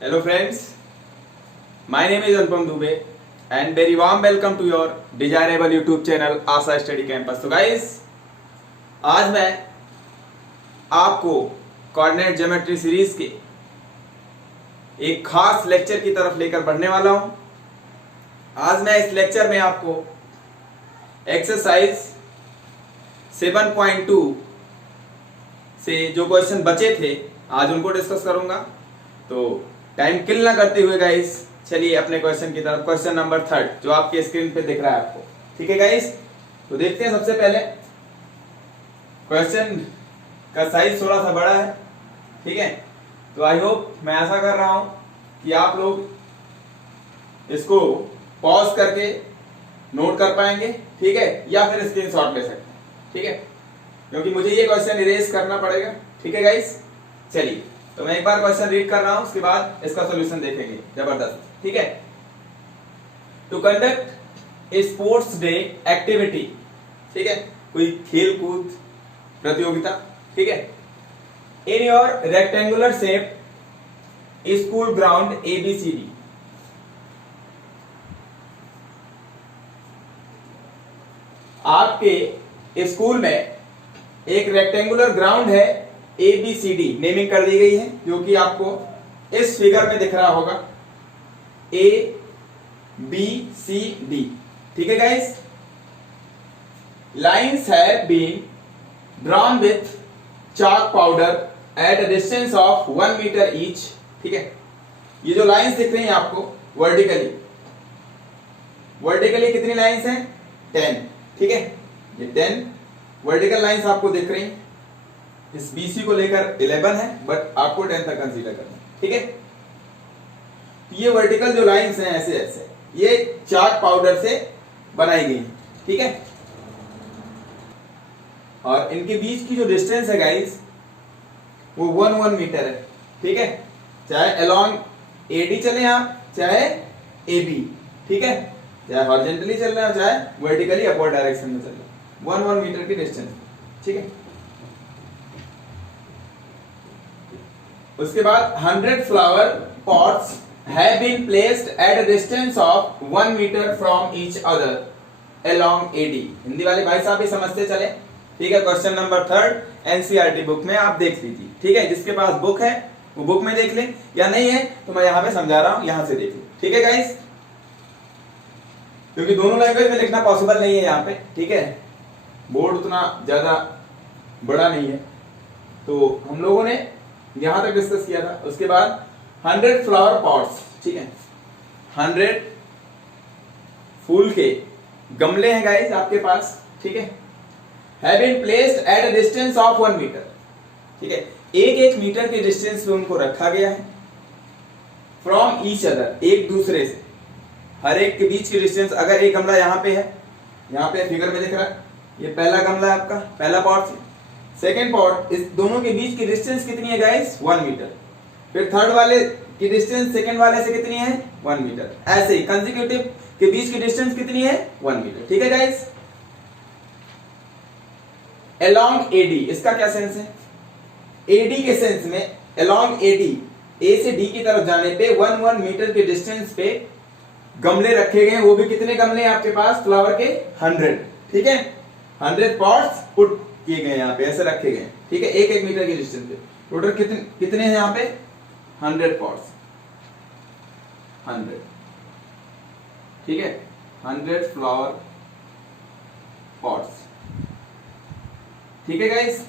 Hello friends, my name is Anupam Dubey and very warm welcome to your desirable YouTube channel Asha study campus. तो guys, आज मैं आपको coordinate geometry series के एक खास lecture की तरफ लेकर बढ़ने वाला हूं। आज मैं इस लेक्चर में आपको एक्सरसाइज 7.2 से जो क्वेश्चन बचे थे आज उनको डिस्कस करूंगा। तो टाइम किल ना करते हुए गाइस चलिए अपने क्वेश्चन की तरफ। क्वेश्चन नंबर 3 जो आपके स्क्रीन पे दिख रहा है आपको, ठीक है गाइस। तो देखते हैं। सबसे पहले क्वेश्चन का साइज थोड़ा सा बड़ा है, ठीक है। तो आई होप, मैं आशा कर रहा हूं कि आप लोग इसको पॉज करके नोट कर पाएंगे, ठीक है, या फिर स्क्रीनशॉट ले सकते हैं, ठीक है, क्योंकि मुझे ये क्वेश्चन इरेज करना पड़ेगा, ठीक है गाइस। चलिए, तो मैं एक बार क्वेश्चन रीड कर रहा हूं, उसके बाद इसका सॉल्यूशन देखेंगे। जबरदस्त, ठीक है। To conduct a sports day activity, ठीक है, कोई खेल कूद प्रतियोगिता, ठीक है, in your rectangular shape school ground ABCD। आपके स्कूल में एक रेक्टेंगुलर ग्राउंड है ABCD, नेमिंग कर दी गई है, जो कि आपको इस फिगर में दिख रहा होगा ABCD, ठीक है guys. Lines have been drawn with chalk powder at a distance of 1 metre each, ठीक है। ये जो लाइन्स दिख रही हैं आपको वर्टिकली कितनी लाइन्स हैं? 10, ठीक है। ये 10 वर्टिकल लाइन्स आपको दिख रही हैं। इस BC को लेकर 11 है, बट आपको 10 तक कंसीडर करना है, ठीक है। ये वर्टिकल जो लाइंस हैं ऐसे ऐसे, ये चाक पाउडर से बनाई गई हैं, ठीक है। और इनके बीच की जो डिस्टेंस है गाइस वो 1 मीटर है, ठीक है। चाहे अलोंग AD चले आप, चाहे AB, ठीक है, चाहे हॉरिजॉन्टली चल रहे हो, चाहे वर्टिकली अपवर्ड डायरेक्शन में चल रहे हो, 1 मीटर की डिस्टेंस, ठीक है। उसके बाद 100 flower pots have been placed at a distance of 1 meter from each other along AD। Hindi वाले भाई साहब भी समझते चले, ठीक है। क्वेश्चन नंबर 3 NCERT बुक में आप देख लीजिए, ठीक है। जिसके पास बुक है वो बुक में देख ले, या नहीं है तो मैं यहाँ पे समझा रहा हूं, यहां से देख ले, ठीक है गाइस, क्योंकि दोनों लैंग्वेज में लिखना पॉसिबल नहीं है यहाँ पे, ठीक है। बोर्ड उतना ज्यादा बड़ा नहीं है, तो हम लोगों ने यहां तक डिस्कस किया था। उसके बाद 100 फ्लावर पॉट्स, ठीक है, 100 फूल के गमले हैं गाइस आपके पास, ठीक है, have been placed at a distance of 1 metre, ठीक है। एक मीटर के डिस्टेंस पे उनको रखा गया है फ्रॉम ईच अदर, एक दूसरे से। हर एक के बीच की डिस्टेंस, अगर एक गमला यहाँ पे है, यहाँ पे फिगर में दिख रहा है, ये पहला गमला है आपका, पहला पॉट, सेकेंड पॉट, इस दोनों के बीच की डिस्टेंस कितनी है गाइस? 1 मीटर। फिर थर्ड वाले की डिस्टेंस सेकेंड वाले से कितनी है? 1 मीटर। ऐसे ही कंसेक्यूटिव के बीच की डिस्टेंस कितनी है? 1 मीटर, ठीक है गाइस। अलोंग AD, इसका क्या सेंस है? AD के सेंस में अलोंग AD, A से D की तरफ जाने पे 1 मीटर के डिस्टेंस पे गमले रखे गए। वो भी कितने गमले हैं आपके पास? फ्लावर के 100, ठीक है। 100 पॉट्स पुट किए गए यहाँ पे, ऐसे रखे गए, ठीक है, एक मीटर की डिस्टेंस पे। टोटल कितने हैं यहाँ पे? 100 पॉट्स, 100, ठीक है, 100 फ्लावर पॉट्स, ठीक है गाइस।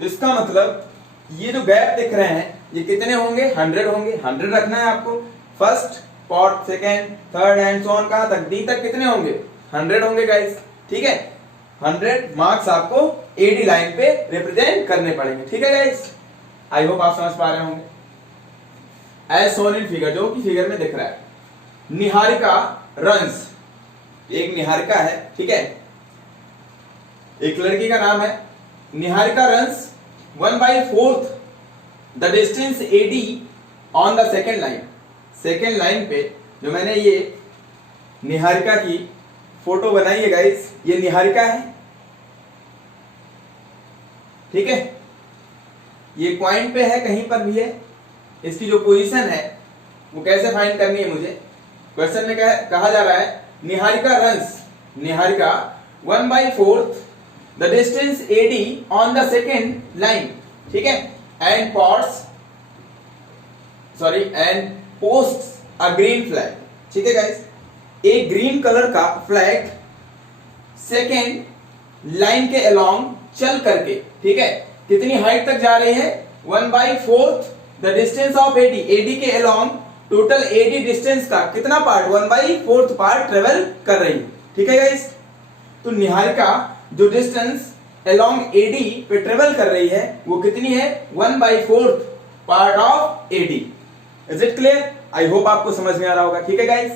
इसका मतलब ये जो गैप दिख रहे हैं ये कितने होंगे? 100 होंगे। 100 रखना है आपको। First pot, second, third and so on, कहां तक? D तक कितने होंगे? 100 होंगे गाइस, ठीक है। 100 मार्क्स आपको AD लाइन पे रिप्रेजेंट करने पड़ेंगे, ठीक है गाइस। आई होप आप समझ पा रहे होंगे। एज सोन इन फिगर, जो कि फिगर में दिख रहा है, निहारिका रन्स, एक निहारिका है, ठीक है, एक लड़की का नाम है Niharika runs 1/4 the distance AD on the second line. Second line पे जो मैंने ये निहारिका की फोटो बनाई है गाइस, ये निहारिका है, ठीक है। ये पॉइंट पे है, कहीं पर भी है, इसकी जो पोजीशन है वो कैसे फाइंड करनी है मुझे। क्वेश्चन में कहा जा रहा है Niharika runs, Niharika 1/4 the distance AD on the second line, ठीक है, and posts a green flag, ठीक है गाइस। एक ग्रीन कलर का फ्लैग सेकेंड लाइन के अलोंग चल करके, ठीक है, कितनी हाइट तक जा रही है, 1/4 the distance of AD, AD के अलोंग टोटल AD डिस्टेंस का कितना पार्ट, 1/4 पार्ट ट्रेवल कर रही है, ठीक है गाइस। तो निहारिका जो डिस्टेंस अलोंग AD पे ट्रेवल कर रही है वो कितनी है, 1/4 part of AD। Is it clear? I hope आपको समझ में आ रहा होगा, ठीक है गाइस।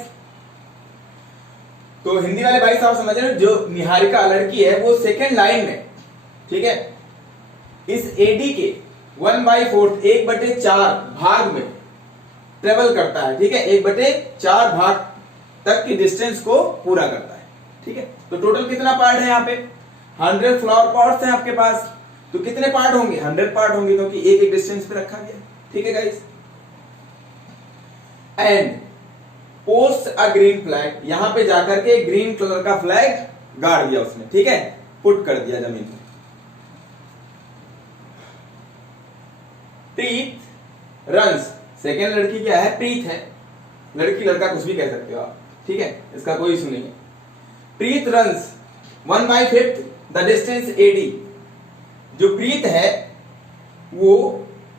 तो हिंदी वाले भाई साहब समझ रहे हो, जो निहारिका लड़की है वो सेकेंड लाइन में, ठीक है, इस AD के 1/4 1/4 भाग में ट्रेवल करता है, ठीक है, 1/4 भाग तक की डिस्टेंस को पूरा करता है, ठीक है। तो टोटल कितना पार्ट है यहाँ पे, 100 फ्लावर पॉट्स हैं आपके पास, तो कितने पार्ट होंगे, 100 पार्ट होंगे, क्योंकि एक एक डिस्टेंस पे रखा गया, ठीक है guys. And post a green flag, यहां पे जाकर के ग्रीन कलर का फ्लैग गाड़ दिया उसने, ठीक है, पुट कर दिया जमीन में। प्रीत रन्स, सेकेंड लड़की क्या है, प्रीत है, लड़की लड़का कुछ भी कह सकते हो आप, ठीक है, इसका कोई इशू नहीं है। प्रीत रन्स 1/5 द डिस्टेंस AD, जो प्रीत है वो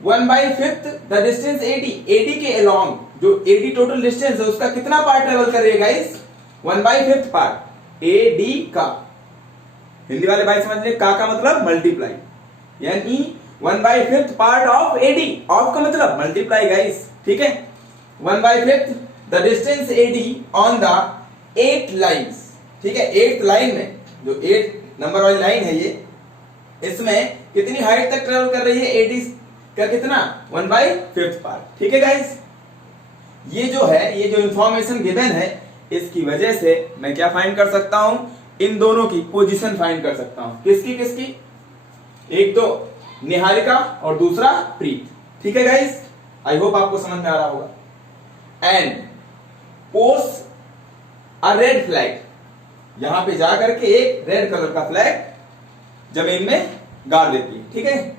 1/5 द डिस्टेंस AD के अलोंग, जो AD टोटल डिस्टेंस है उसका कितना पार्ट ट्रेवल कर रही है गाइस, 1/5 पार्ट AD का। हिंदी वाले भाई समझ ले, का मतलब मल्टीप्लाई, यानी 1/5 पार्ट ऑफ AD, ऑफ का मतलब मल्टीप्लाई गाइस, ठीक है। 1/5 the distance AD on the 8 lines, ठीक है, 8th लाइन में, जो 8 नंबर वाली लाइन है ये, इसमें कितनी हाइट तक ट्रेवल कर रही है AD का, कितना, 1/5 पार्ट, ठीक है गाइस। ये जो है, ये जो इंफॉर्मेशन गिवन है, इसकी वजह से मैं क्या फाइंड कर सकता हूं, इन दोनों की पोजीशन फाइंड कर सकता हूं। किसकी किसकी, एक तो निहारिका और दूसरा प्रीत, ठीक है गाइस। आई होप आपको समझ में आ रहा होगा। And post a red flag, यहां पे जाकर के एक रेड कलर का फ्लैग जमीन में गाड़ देती है, ठीक है,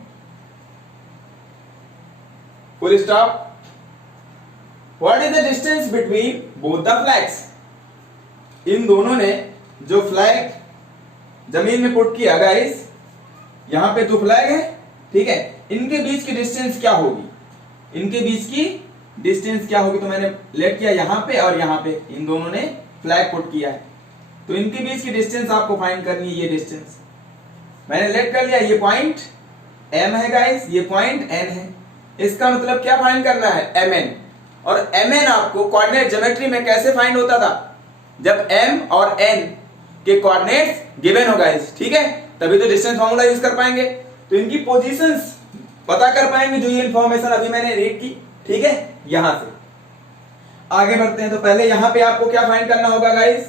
full stop. What is the distance between both the flags, इन दोनों ने जो फ्लैग जमीन में पुट किया गाइस, यहां पे दो फ्लैग है, ठीक है, इनके बीच की डिस्टेंस क्या होगी, इनके बीच की डिस्टेंस क्या होगी, तो मैंने लेट किया यहां पे और यहां पे, इन दोनों ने फ्लैग पुट किया है, तो इनके बीच की डिस्टेंस आपको फाइंड करनी है। ये डिस्टेंस मैंने लेट कर लिया, ये पॉइंट M है गाइस, ये पॉइंट N है, इसका मतलब क्या फाइंड करना है, MN। और MN आपको कोऑर्डिनेट ज्योमेट्री में कैसे फाइंड होता था, जब M और N के कोऑर्डिनेट्स गिवन हो गाइस, ठीक है, तभी तो डिस्टेंस फार्मूला यूज कर पाएंगे, तो इनकी पोजीशंस पता कर पाएंगे, जो ये इंफॉर्मेशन अभी मैंने रीड की, ठीक है। यहां से आगे बढ़ते हैं, तो पहले यहां पे आपको क्या फाइंड करना होगा guys,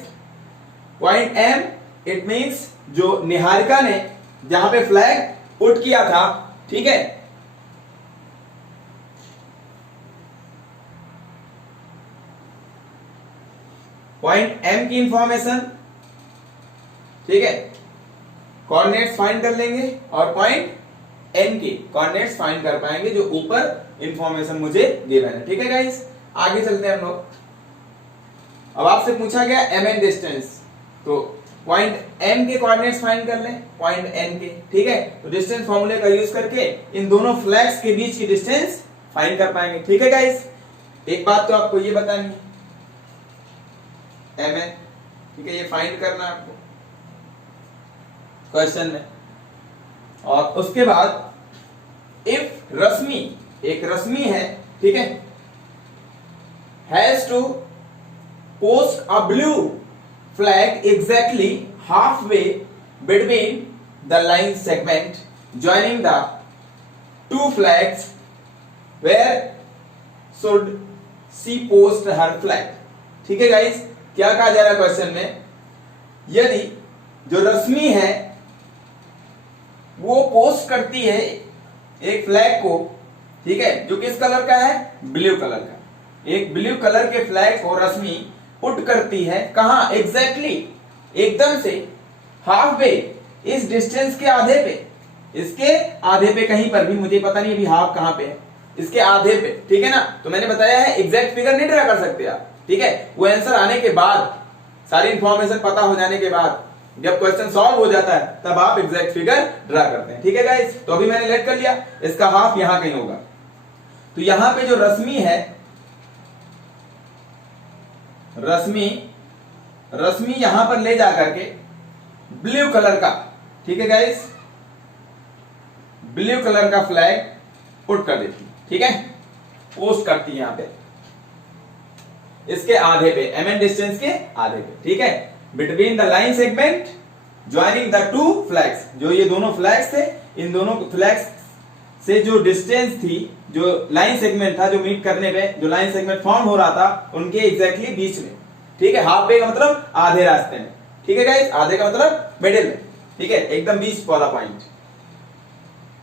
point M, it means जो निहारिका ने जहां पे फ्लैग पुट किया था, ठीक है, पॉइंट M की इंफॉर्मेशन, ठीक है, कोऑर्डिनेट्स फाइंड कर लेंगे, और पॉइंट N के कोऑर्डिनेट्स फाइंड कर पाएंगे, जो ऊपर इंफॉर्मेशन मुझे गिवन है, ठीक है गाइस। आगे चलते हैं हम लोग। अब आपसे पूछा गया MN डिस्टेंस, तो पॉइंट M के कोऑर्डिनेट्स फाइंड कर लें, पॉइंट N के, ठीक है, तो डिस्टेंस फॉर्मूले का यूज करके इन दोनों फ्लैग्स के बीच की डिस्टेंस फाइंड कर पाएंगे, ठीक है गाइस। एक बात तो आपको ये बतानी है, MN, ठीक है, ये फाइंड करना है आपको क्वेश्चन में। और उसके बाद इफ रश्मि, एक रश्मि है, ठीक है, has to post a blue flag exactly half way between the line segment joining the two flags, where should she post her flag, ठीक है गाइस। क्या कहा जा रहा है क्वेश्चन में, यदि जो रश्मि है वो पोस्ट करती है एक फ्लैग को, ठीक है, जो किस कलर का है, ब्लू कलर का, एक ब्लू कलर के फ्लैग को रश्मि पुट करती है कहां एग्जैक्टली, एकदम से, हाफ वे, इस डिस्टेंस के आधे पे, इसके आधे पे कहीं पर भी, मुझे पता नहीं अभी हाफ कहां पे है, इसके आधे पे, ठीक है ना। तो मैंने बताया है एग्जैक्ट फिगर नहीं ड्रा कर सकते आप, ठीक है। वो आंसर आने के बाद, सारी इंफॉर्मेशन पता हो जाने के बाद, जब क्वेश्चन सॉल्व हो जाता है तब आप एग्जैक्ट फिगर ड्रा करते हैं, ठीक है गाइस। तो अभी मैंने लेट कर लिया, इसका हाफ यहां कहीं होगा। तो यहां पे जो रश्मि है, रश्मि यहां पर ले जाकर के ब्लू कलर का, ठीक है गाइस, ब्लू कलर का फ्लैग पुट कर देती, ठीक है, पोस्ट करती है यहां पे इसके आधे पे, एमएन डिस्टेंस के आधे पे, ठीक है, between the line segment joining the two flags. जो ये दोनों फ्लैग्स थे, इन दोनों फ्लैग्स से जो डिस्टेंस थी, जो लाइन सेगमेंट था, जो मीट करने पे जो लाइन सेगमेंट फॉर्म हो रहा था, उनके एग्जैक्टली बीच में, ठीक है। हाफ वे का मतलब आधे रास्ते में, ठीक है गाइस, आधे का मतलब मिडिल में, ठीक है, एकदम बीच वाला पॉइंट।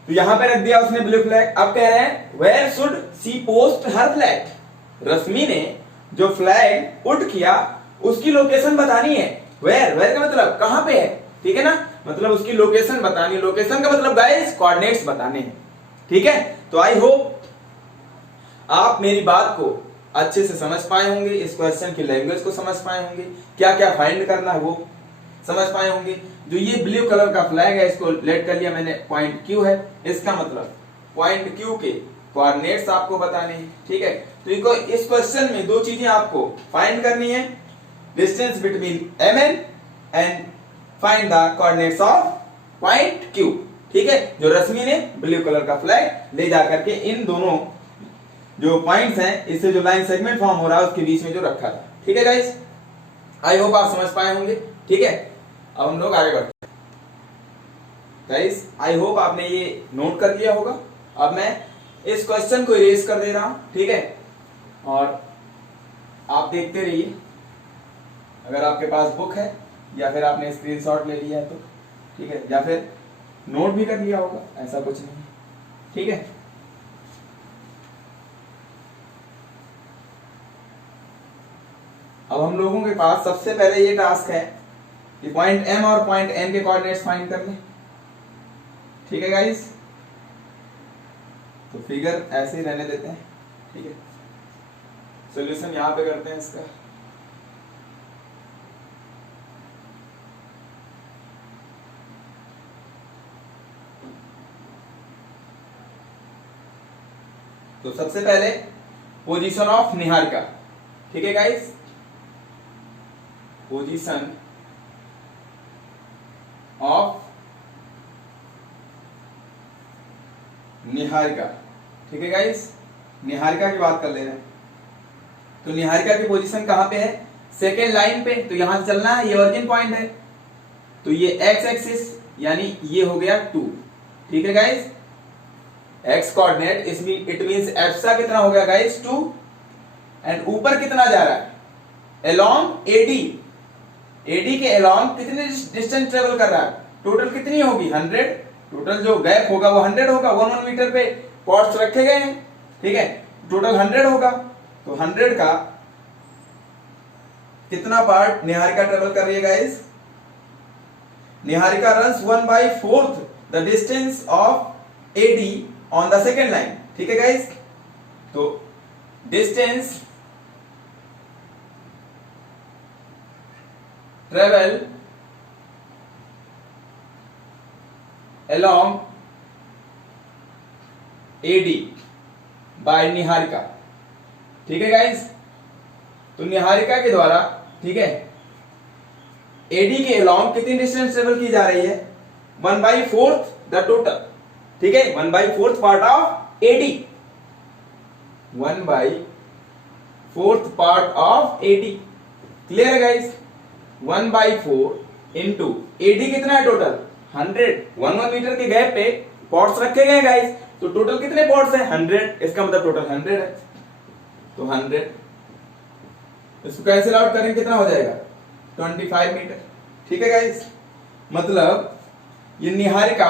तो यहां पे रख दिया उसने ब्लू फ्लैग। अब कह रहे हैं where should she post her flag. Rashmi ने जो फ्लैग पुट किया उसकी लोकेशन बतानी है। वेयर का मतलब कहां पे है, ठीक है ना, मतलब उसकी लोकेशन बतानी है। लोकेशन का मतलब गाइस कोऑर्डिनेट्स बताने हैं, ठीक है। तो आई होप आप मेरी बात को अच्छे से समझ पाए होंगे, इस क्वेश्चन की लैंग्वेज को समझ पाए होंगे, क्या क्या फाइंड करना है वो समझ पाए होंगे। जो ये ब्लू कलर का फ्लैग है, इसको लेट कर लिया मैंने, पॉइंट क्यू है, इसका मतलब पॉइंट क्यू के कोऑर्डिनेट्स आपको बताने हैं, ठीक है। तो इस क्वेश्चन में दो चीजें आपको फाइंड करनी है, distance between M N and find the coordinates of point Q, ठीक है। जो रश्मि ने ब्लू कलर का फ्लैग ले जाकर के इन दोनों जो पॉइंट्स हैं, इससे जो लाइन सेगमेंट फॉर्म हो रहा है उसके बीच में जो रखा था, ठीक है गाइस। आई होप आप समझ पाए होंगे, ठीक है। अब हम लोग आगे बढ़ते हैं गाइस। आई होप आपने ये नोट कर लिया होगा। अब मैं इस क्वेश्चन को इरेज कर दे रहा हूं, ठीक है, और आप देखते रहिए। अगर आपके पास बुक है या फिर आपने स्क्रीनशॉट ले लिया है तो ठीक है, या फिर नोट भी कर लिया होगा, ऐसा कुछ नहीं, ठीक है। अब हम लोगों के पास सबसे पहले ये टास्क है कि पॉइंट एम और पॉइंट एन के कोऑर्डिनेट्स फाइंड कर लें, ठीक है गाइस। तो फिगर ऐसे ही रहने देते हैं, ठीक है। सॉल्यूशन यहां पे करते हैं इसका। तो सबसे पहले पोजीशन ऑफ निहारिका, ठीक है गाइस, पोजीशन ऑफ निहारिका, ठीक है गाइस। निहारिका की बात कर ले रहे हैं। तो निहारिका की पोजीशन कहां पे है, सेकेंड लाइन पे। तो यहां से चलना है, ये ओरिजिन पॉइंट है, तो ये एक्स एक्सिस यानी ये हो गया 2, ठीक है guys. X coordinate it means एप्सा कितना हो गया गाइस 2, एंड ऊपर कितना जा रहा है अलोंग एडी, एडी के अलोंग कितने डिस्टेंस ट्रेवल कर रहा है, टोटल कितनी होगी 100, टोटल जो गैप होगा वो 100 होगा, 1 मीटर पे पॉट्स रखे गए हैं, ठीक है, टोटल 100 होगा। तो 100 का कितना पार्ट निहारिका ट्रेवल कर रही है guys, Niharika runs 1/4 the distance of AD on the second line, ठीक है गाइस। तो distance travel along AD by Niharika, ठीक है गाइस। तो निहारिका के द्वारा, ठीक है, AD के along कितनी डिस्टेंस ट्रेवल की जा रही है 1/4 द टोटल, ठीक है, 1/4 part of AD, 1/4 part of AD, clear है गाइस। 1/4 इंटू AD कितना है टोटल 100, 1 मीटर के गैप पे पॉट्स रखे गए गाइस, तो टोटल कितने पॉट्स हैं 100, इसका मतलब टोटल 100 है। तो 100 इसको कैंसिल आउट करेंगे कितना हो जाएगा 25 मीटर, ठीक है गाइस। मतलब ये निहारिका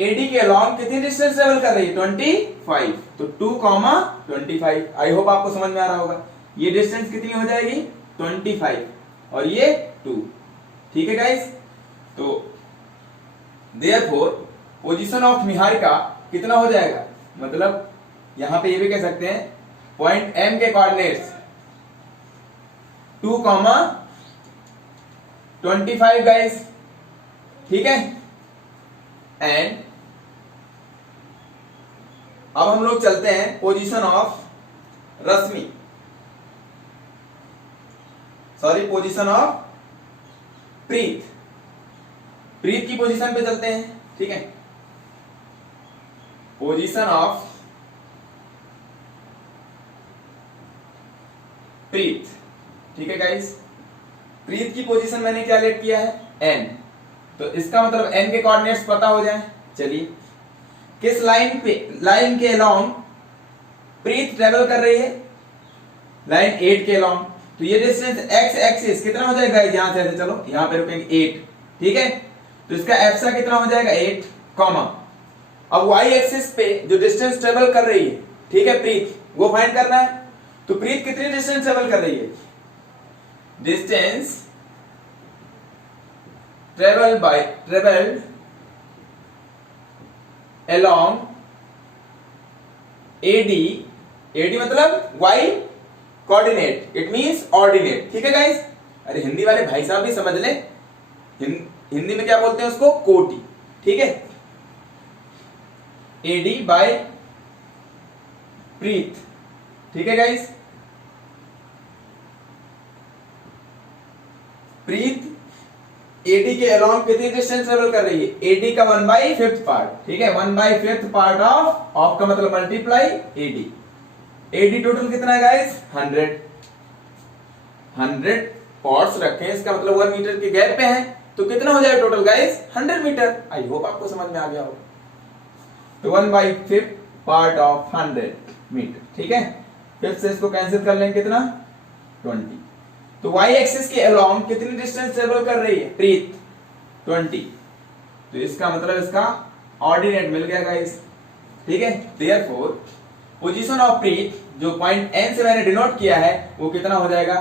एडी के अलॉन्ग कितनी डिस्टेंस ट्रेवल कर रही है 25। तो 2,25। आई होप आपको समझ में आ रहा होगा। ये डिस्टेंस कितनी हो जाएगी 25 और ये 2। ठीक है गाइस। तो देयरफॉर पोजीशन ऑफ निहारिका कितना हो जाएगा, मतलब यहां पे ये भी कह सकते हैं पॉइंट एम के कोऑर्डिनेट्स 2,25 गाइस। ठीक है। एंड अब हम लोग चलते हैं position of Rashmi, sorry position of Preet. Preet की पोजीशन पे चलते हैं। ठीक है। Position of Preet. ठीक है गाइस। प्रीत की पोजीशन मैंने क्या लेट किया है एन, तो इसका मतलब एन के कोऑर्डिनेट्स पता हो जाए। चलिए, किस लाइन पे, लाइन के अलोंग प्रीत ट्रेवल कर रही है, लाइन 8 के अलोंग। तो ये डिस्टेंस एक्स एक्सिस कितना हो जाएगा, यहां से चलो यहां पे रुकेंगे 8। ठीक है। तो इसका एफसा कितना हो जाएगा 8, कॉमा। अब वाई एक्सिस पे जो डिस्टेंस ट्रेवल कर रही है, ठीक है, प्रीत, वो फाइंड करना है। तो प्रीत कितनी डिस्टेंस ट्रेवल कर रही है, distance travelled along AD, AD मतलब y coordinate, it means ordinate. ठीक है गाइस। अरे हिंदी वाले भाई साहब भी समझ ले, हिंदी में क्या बोलते हैं उसको, कोटि। ठीक है। AD बाय प्रीत। ठीक है गाइस। प्रीत एडी के अलोंग कितनी डिस्टेंस ट्रेवल कर रही है, एडी का 1/5 पार्ट। ठीक है, 1/5 पार्ट ऑफ का मतलब मल्टीप्लाई एडी। एडी टोटल कितना है गाइस 100 पॉट्स रखे हैं, इसका मतलब 1 मीटर के गैप पे है, तो कितना हो जाएगा टोटल गाइस 100 मीटर। आई होप आपको समझ में आ गया होगा। तो 1/5 पार्ट ऑफ 100 मीटर। ठीक है। फिर से इसको कैंसिल कर लेंगे, कितना 20। तो y एक्सिस के अलोंग कितनी डिस्टेंस ट्रेवल कर रही है प्रीत 20। तो इसका मतलब इसका ऑर्डिनेट मिल गया गाइस। ठीक है। देयरफॉर पोजीशन ऑफ प्रीत जो पॉइंट n से मैंने डिनोट किया है वो कितना हो जाएगा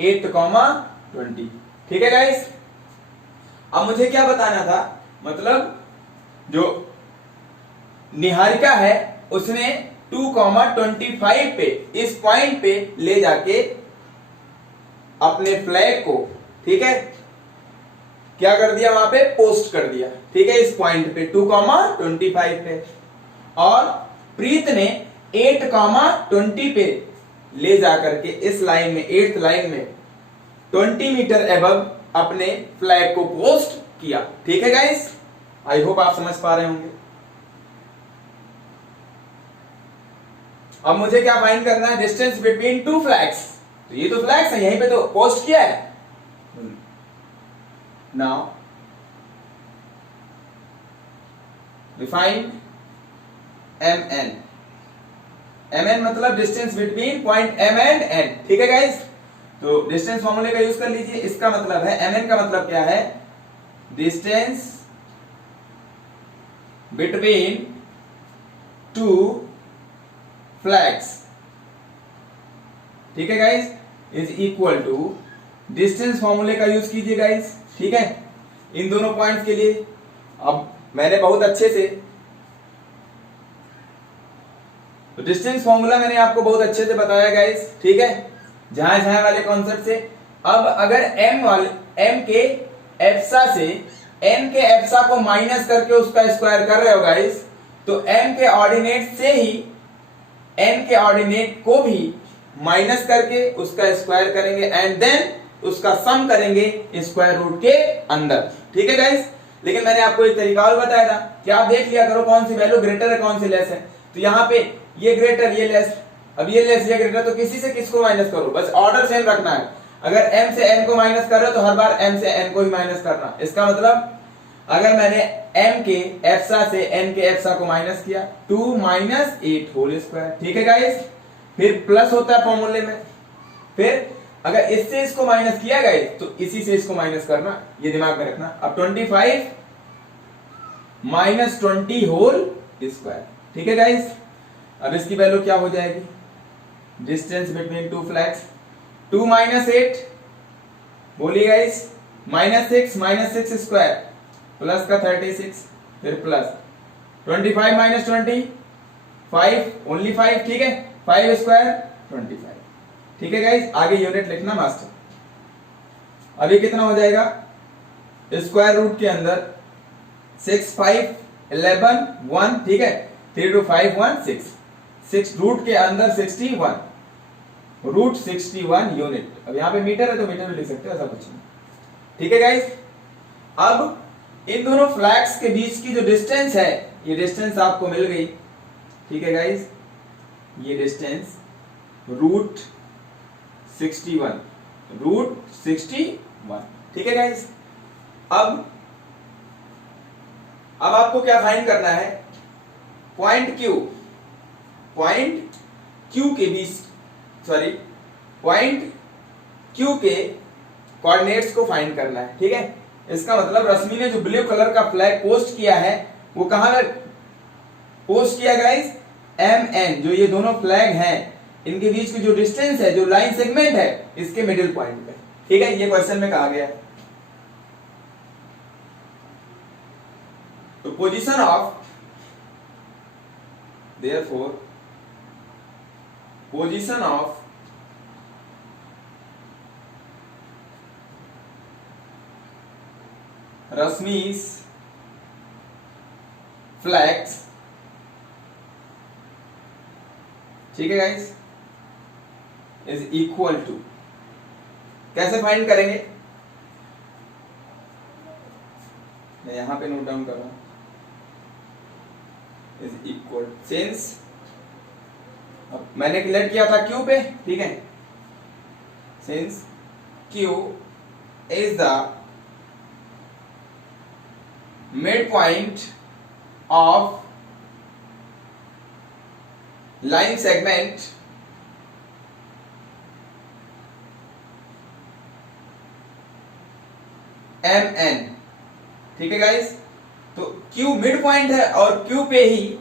8,20। ठीक है गाइस। अब मुझे क्या बताना था, मतलब जो निहारिका है उसने 2,25 पे इस पॉइंट पे ले जाके अपने फ्लैग को, ठीक है, क्या कर दिया, वहां पे पोस्ट कर दिया। ठीक है, इस पॉइंट पे 2,25 पे, और प्रीत ने 8,20 पे ले जाकर के इस लाइन में, 8th लाइन में 20 मीटर एबव अपने फ्लैग को पोस्ट किया। ठीक है गाइस। आई होप आप समझ पा रहे होंगे। अब मुझे क्या फाइंड करना है, डिस्टेंस बिटवीन टू फ्लैग्स। तो ये तो फ्लैग्स है, यहीं पे तो पोस्ट किया है। Now define mn। mn मतलब distance between point m and n। ठीक है गाइस। तो डिस्टेंस फॉर्मूले का यूज कर लीजिए। इसका मतलब है mn का मतलब क्या है, डिस्टेंस बिटवीन टू फ्लैग्स। ठीक है guys, is equal to distance फॉर्मूले का यूज कीजिए गाइस। ठीक है, इन दोनों पॉइंट्स के लिए। अब मैंने बहुत अच्छे से तो डिस्टेंस फॉर्मूला मैंने आपको बहुत अच्छे से बताया गाइस। ठीक है, जहां जहां वाले कॉन्सेप्ट से। अब अगर m के एप्सा से n के एप्सा को माइनस करके उसका स्क्वायर कर रहे हो गाइस, तो m के ऑर्डिनेट से ही n के ऑर्डिनेट को भी माइनस करके उसका स्क्वायर करेंगे एंड देन उसका सम करेंगे स्क्वायर रूट के अंदर। ठीक है गाइस। लेकिन मैंने आपको एक तरीका और बताया था कि आप देख लिया करो कौन सी वैल्यू ग्रेटर है कौन सी लेस है। तो यहाँ पे ये ग्रेटर ये लेस, अब ये लेस ये ग्रेटर, तो किसी से किसको माइनस करो, बस ऑर्डर सेम रखना है। अगर m से n को माइनस कर रहे हो तो हर बार m से n को ही माइनस करना। इसका मतलब अगर मैंने m के एप्सा से n के एप्सा को माइनस किया 2 - 8 होल स्क्वायर। ठीक है गाइस। फिर प्लस होता है फॉर्मूले में, फिर अगर इससे इसको माइनस किया गाइस तो इसी से इसको माइनस करना, ये दिमाग में रखना। अब 25 -20 होल स्क्वायर। ठीक है गाइस, अब इसकी वैल्यू क्या हो जाएगी, डिस्टेंस बिटवीन टू फ्लैग्स 2 - 8, बोलिए गाइस, -6 स्क्वायर प्लस का 36, फिर प्लस 25 - 20 5, ओनली 5, ठीक है, 5 स्क्वायर 25। ठीक है गाइस, आगे यूनिट लिखना मास्टर। अभी कितना हो जाएगा, स्क्वायर रूट के अंदर 6 5 11 1, ठीक है, 3 2 5 1 6, 6 रूट के अंदर 61, रूट 61 यूनिट। अब यहाँ पे मीटर है तो मीटर में लिख सकते हो, ऐसा कुछ नहीं। ठीक है गाइस, अब इन दोनों फ्लैग्स के बीच की जो डिस्टेंस है, ये डिस्टेंस आपको मिल गई। ठीक है गाइस, ये डिस्टेंस रूट 61, रूट 61। ठीक है गाइस, अब आपको क्या फाइंड करना है, पॉइंट क्यू के बीच, सॉरी, पॉइंट क्यू के कोऑर्डिनेट्स को फाइंड करना है। ठीक है, इसका मतलब रश्मि ने जो ब्लू कलर का फ्लैग पोस्ट किया है वो कहां पोस्ट किया गाइस, MN, जो ये दोनों फ्लैग हैं इनके बीच की जो डिस्टेंस है, जो लाइन सेगमेंट है, इसके मिडिल पॉइंट पे। ठीक है, ये क्वेश्चन में कहा गया है। तो position of, therefore position of Rashmi's flags, ठीक है गाइस, इज इक्वल टू, कैसे फाइंड करेंगे, मैं यहां पे नोट डाउन कर रहा हूं, इज इक्वल सिंस, अब मैंने क्लियर किया था क्यू पे, ठीक है, since Q is the midpoint of line segment MN। ठीक है गाइस, तो Q मिड पॉइंट है और Q पे ही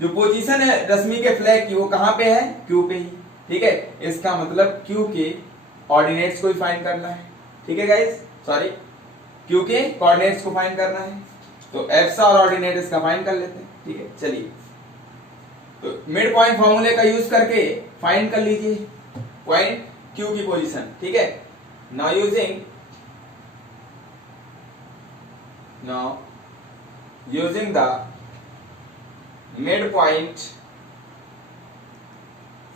जो पोजीशन है रश्मि के फ्लैग की वो कहां पे है, Q पे ही। ठीक है, इसका मतलब Q के ऑर्डिनेट्स को ही फाइंड करना है। ठीक है गाइस, सॉरी, Q के कोऑर्डिनेट्स को फाइंड करना है, तो एप्सा और ऑर्डिनेट इसका फाइंड कर लेते हैं। ठीक है, चलिए, तो मिड पॉइंट फॉर्मूले का यूज करके फाइंड कर लीजिए पॉइंट Q की पोजीशन। ठीक है, now using the mid point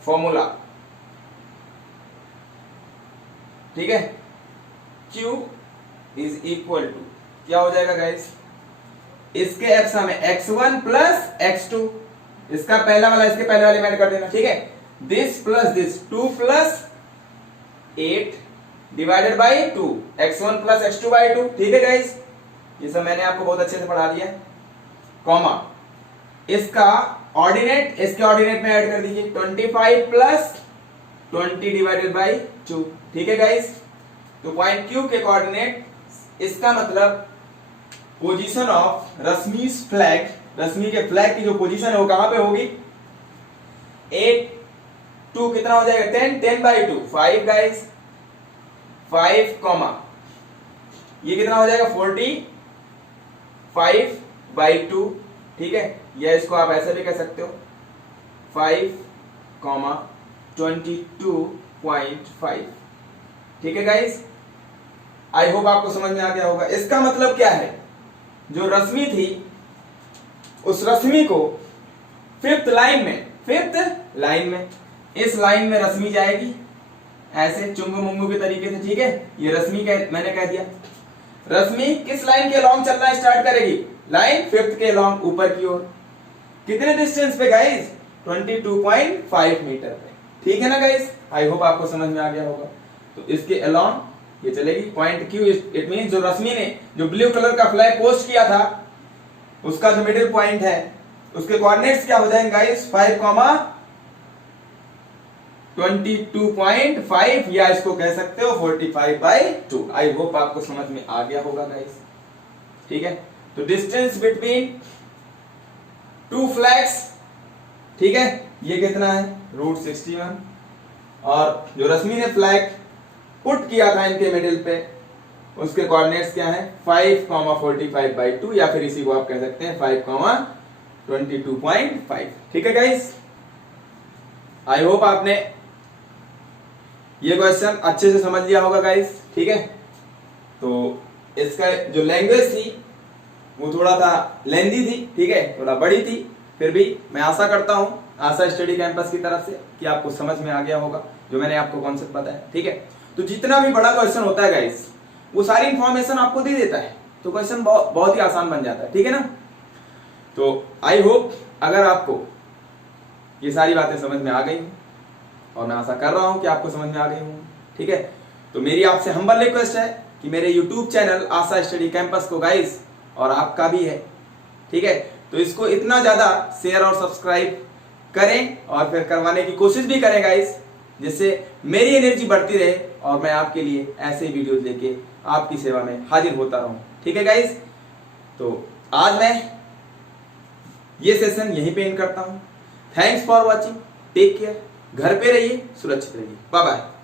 formula. ठीक है, Q इज इक्वल टू, क्या हो जाएगा गाइस, इसके एप्सा में x1 प्लस x2, इसका पहला वाला इसके पहले वाले में ऐड कर देना। ठीक है, this plus this 2 plus 8 divided by 2, x1 plus x2 by 2। ठीक है गाइस, ये सब मैंने आपको बहुत अच्छे से पढ़ा दिया, कॉमा, इसका ऑर्डिनेट इसके ऑर्डिनेट में ऐड कर दीजिए 25 प्लस 20 डिवाइडेड बाई 2। ठीक है गाइस, तो पॉइंट Q के कोऑर्डिनेट, इसका मतलब पोजीशन ऑफ रश्मि's फ्लैग, रश्मि के फ्लैग की जो पोजीशन है वो कहां पे होगी, 8 2 कितना हो जाएगा, 10 10 बाई 2 5 गाइस, 5 कॉमा, ये कितना हो जाएगा 45 बाई 2। ठीक है, या इसको आप ऐसे भी कह सकते हो 5 कॉमा 22.5। ठीक है गाइस, आई होप आपको समझ में आ गया होगा। इसका मतलब क्या है, जो रश्मि थी उस रश्मि को फिफ्थ लाइन में इस लाइन में रश्मि जाएगी ऐसे चुंगू मुंगू के तरीके से। ठीक है, ये रश्मि मैंने कह दिया, रश्मि किस लाइन के अलोंग चलना स्टार्ट करेगी, लाइन फिफ्थ के अलोंग ऊपर की ओर। कितने डिस्टेंस पे गाइस, 22.5 मीटर पे। ठीक है ना गाइस, आई होप आपको समझ में आ गया होगा। तो इसके अलोंग ये चलेगी पॉइंट Q, इट मीन जो रश्मि ने जो ब्लू कलर का फ्लैग पोस्ट किया था उसका जो मिडिल पॉइंट है उसके कोऑर्डिनेट्स क्या हो जाएंगे गाइस, 5,22.5, या इसको कह सकते हो 45/2। आई होप आपको समझ में आ गया होगा गाइस। ठीक है, तो डिस्टेंस बिटवीन टू फ्लैग्स, ठीक है, ये कितना है √61, और जो रश्मि ने फ्लैग पुट किया था इनके मिडिल पे उसके कोऑर्डिनेट्स क्या है 5,45/2, या फिर इसी को आप कह सकते हैं 5,22.5। ठीक है गाइस, आई होप आपने ये क्वेश्चन अच्छे से समझ लिया होगा गाइस। ठीक है, तो इसका जो लैंग्वेज थी वो थोड़ा सा लेंदी थी, ठीक है, थोड़ा बड़ी थी, फिर भी मैं आशा करता हूं आशा स्टडी कैंपस की तरफ से कि आपको समझ में आ गया होगा जो मैंने आपको कॉन्सेप्ट बताया। ठीक है, तो जितना भी बड़ा क्वेश्चन होता है गाइस वो सारी इंफॉर्मेशन आपको दे देता है, तो क्वेश्चन बहुत ही आसान बन जाता है। ठीक है ना, तो आई होप अगर आपको ये सारी बातें समझ में आ गई और मैं आशा कर रहा हूं कि आपको समझ में आ गई हूं। ठीक है, तो मेरी आपसे हम्बल रिक्वेस्ट है कि मेरे यूट्यूब चैनल आशा स्टडी कैंपस को गाइस, और आपका भी है, ठीक है, तो इसको इतना ज्यादा शेयर और सब्सक्राइब करें और फिर करवाने की कोशिश भी करें गाइस, जिससे मेरी एनर्जी बढ़ती रहे और मैं आपके लिए ऐसे वीडियोस लेके आपकी सेवा में हाजिर होता रहूं। ठीक है गाइस, तो आज मैं ये सेशन यहीं पे एंड करता हूं। Thanks for watching, take care, घर पे रहिए, सुरक्षित रहिए, बाय बाय।